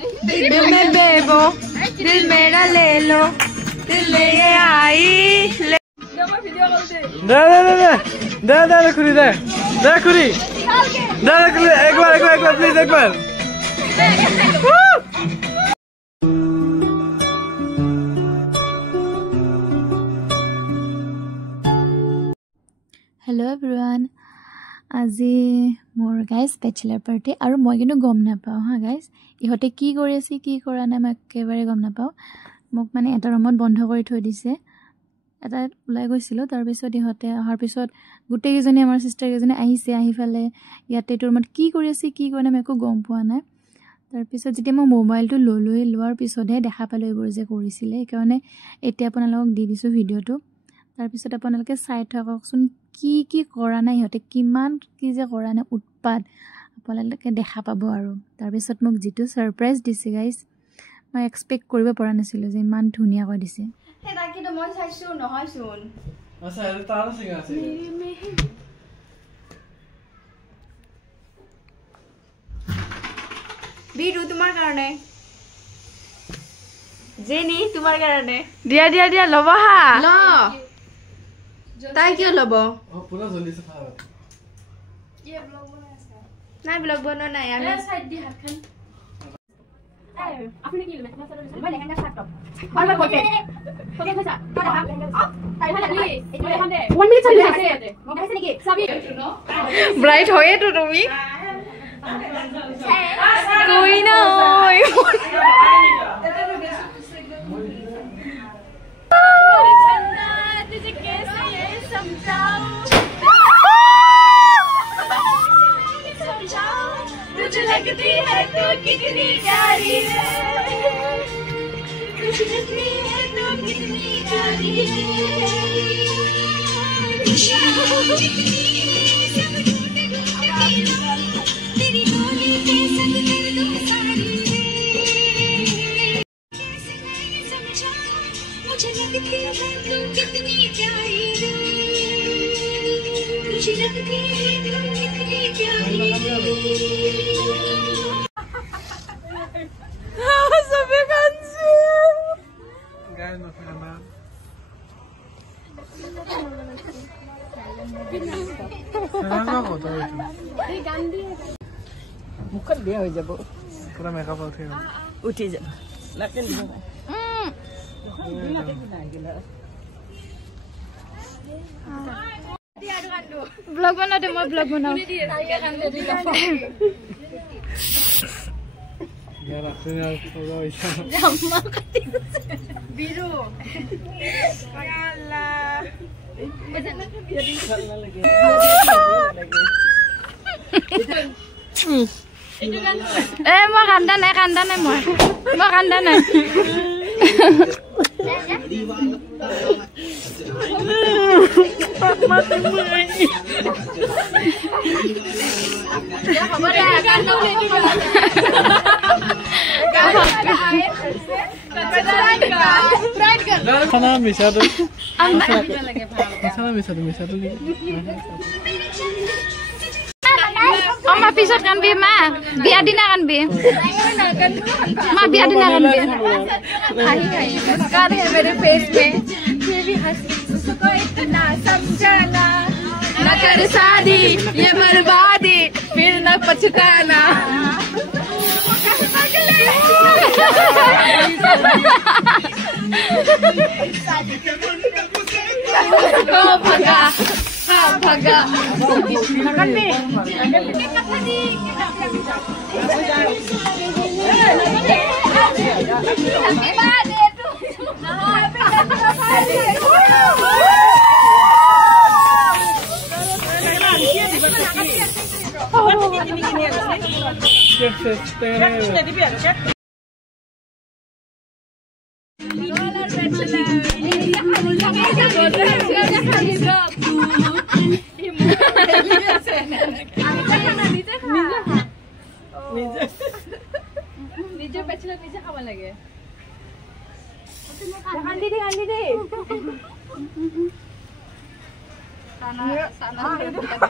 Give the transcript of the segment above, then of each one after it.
दिल में बेबो दिल मेरा ले लो दिल ले आई दे खुरी दे खुरी एक बार प्लीज एक बार हेलो एवरीवन আজি मोर गाइस बैचलर पार्टी और मैं कि गम नापाओ हाँ गाइस इहते की करे की करा ना मैं एकेबारे गम नापाओ मोक माने एटा रूमत बंध कर थई दिसे এটা ওলাই গৈছিল তাৰ পিছত ইহতে অহাৰ পিছত গুটে কেজনী আমাৰ সিস্টাৰ কেজনী আহিছে আহি ফালে ইয়াতে ৰুমত কি কৰি আছে কি কৰে মই একো গম পোৱা নাই তাৰ পিছত যেতিয়া মই মোবাইলটো লোৱাৰ পিছতহে দেখা পালো এইবোৰ যে কৰিছিলে কাৰণ এতিয়া আপোনালোকক দি দিছো ভিডিওটো তাৰ পিছত আপোনালোকে চাই থাককচোন কি কৰা নাই ইহতে কিমান কি যে কৰা নাই উৎপাত আপোনালোকে দেখা পাব আৰু তাৰ পিছত মোক যেটো সাৰপ্ৰাইজ দিছে গাইস মই এক্সপেক্ট কৰিব পৰা নাছিলো যে ইমান ধুনিয়া কৈ দিছে তাকি তো মই চাইছো নহয় শুন আচ্ছা এটা তার সিঙ্গা আছে বিরু তোমার কারণে জেনি তোমার কারণে দিয়া লব হা ল তাই কিয় লব ও পুরা জলদি সে খাওয়া ये ব্লগ বনাইছা নাই ব্লগ বনো নাই আমি সাইড দি হাতখান আপনি কি লেখা আছে মই লেখাটা কাট আর মই বলতে তোকে কইছা কাটা তাই ভালো নি এটা লেখান দে 1 মিনিট চলে আছে মই কইছে নাকি সবই ব্রাইট হয়ে তো তুমি कोई ना तुझे कैसे ये समझाऊं तुझे लगती है तो कितनी प्यारी है तुझे लगती है तो कितनी प्यारी है तेरी बोली के संग कर दूं सारी कैसे मैं समझाऊं मुझे लगती है तू कितनी प्यारी है मुझे लगती है तू कितनी प्यारी हाँ सभी कंसे गाय ना खाना সারা কত হইতো এই গান দিয়ে মুখত বিয়া হৈ যাব পুরা মেকআপ উঠি যাব লাকে দিব ব্লগ বনাও দে মই ব্লগ বনাও यार आपने थोड़ा ऐसा জাম্মা কাটি বিরু আল্লাহ এ মই কান্দা নাই মই কান্দা নাই खाना मिसा दो खाना मिसा दो Oma pisot kan bi ma biar dina kan bi ma biar dina kan bi मुस्कान है मेरे फेस पे ये भी हंसी उसको इतना समझाना न कर शादी ये बर्बादी फिर न पछताना भगा हाँ भगा নিজে বেচলে নিজে খাব লাগে কান্দি দে sana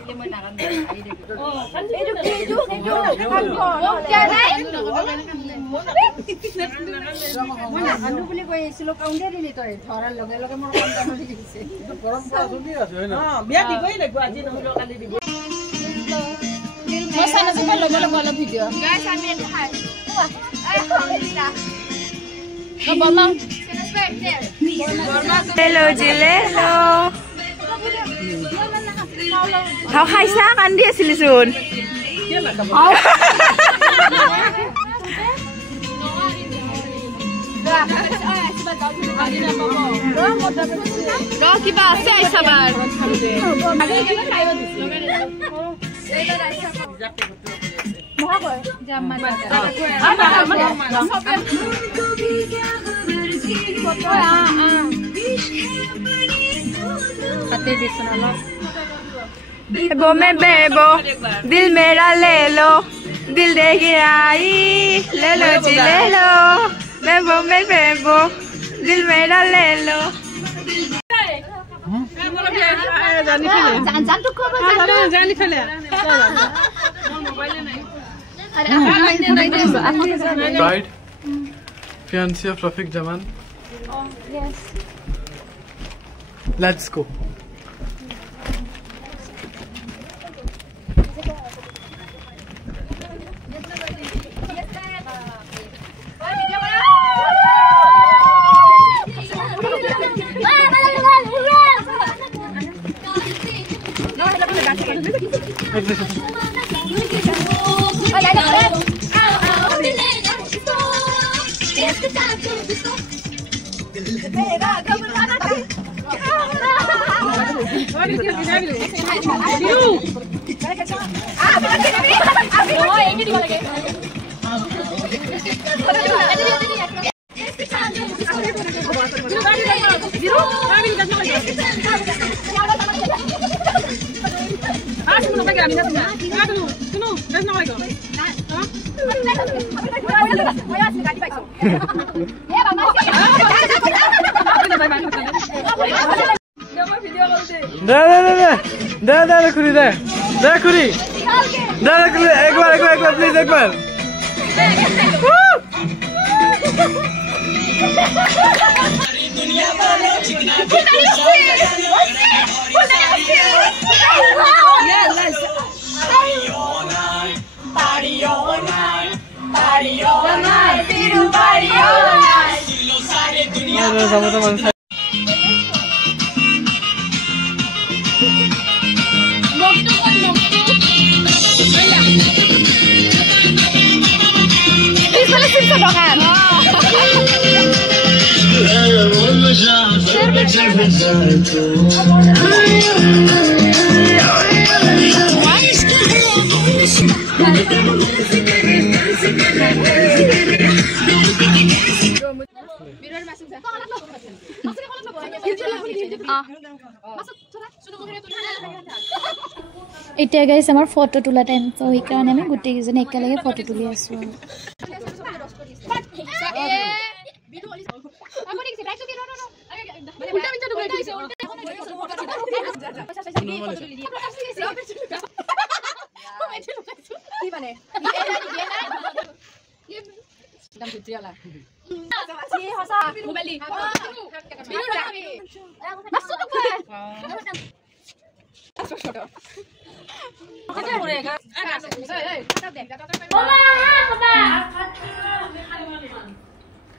dia menangan মই নাজানো বুলি কৈ আছিলো কাউণ্টাৰ দিলি তই ধৰাৰ লগে লগে মোৰ কাউণ্টাৰ দি দিছে পৰম্পৰা চলি আছে হয় না বিয়া দিবই লাগিব আজি নহলে কালি দিব মই চাই নাযাব লগে লগে অলপ ভিডিঅ' গাইছ আমি এটা খাই Barma Hello, Jilelo. How high sa kandi silisun? Ro kiba ase asabar. बेबो में बेबो दिल मेरा ले लो दिल दे गिराई ले लो जी ले लो बेबो में बेबो दिल मेरा ले लो Bride, fiancé of Rafiq Jaman. Yes. Let's go. दे खुरी दे खुरी एक बार प्लीज एक बार এতিয়া গাইছ আমাৰ ফটো তোলা টাইম তো সেইকাৰণে আমি গোটেইকেইজনে একেলগে ফটো তুলি আছো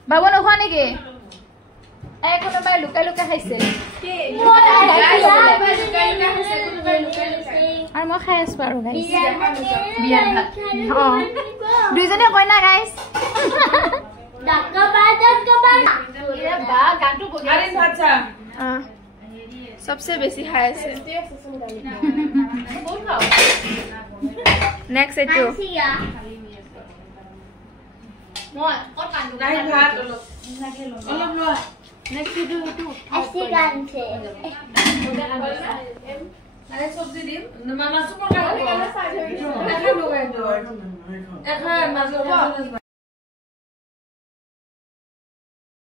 বাবু নোখোৱা নেকি কোনোবাই লুকাই লুকাই খাইছে আৰু মই খাই আছো আৰু গাইছ দুইজনে কয় না গাইছ सबसे बेसी खाई আছে नेक्स्ट एटू মই কত কান্দু গাই ভাত অলপ ল নেক্সট এটু এটু আসি গানছে আরে সবজি দিম মামা সুপার কাটে গেলে সাইড হয়ে গেল দেখা লগাই দাও এখন মাঝে